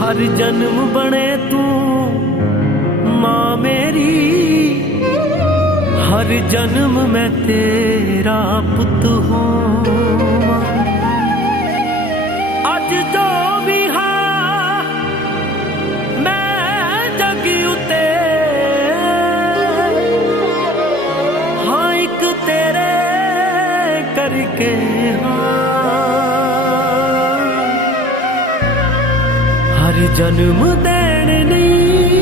हर जन्म बने तू माँ मेरी, हर जन्म मैं तेरा पुत हूँ। अज जो भी हाँ मैं जगी उते, हाँ एक तेरे करके हाँ। हर जन्म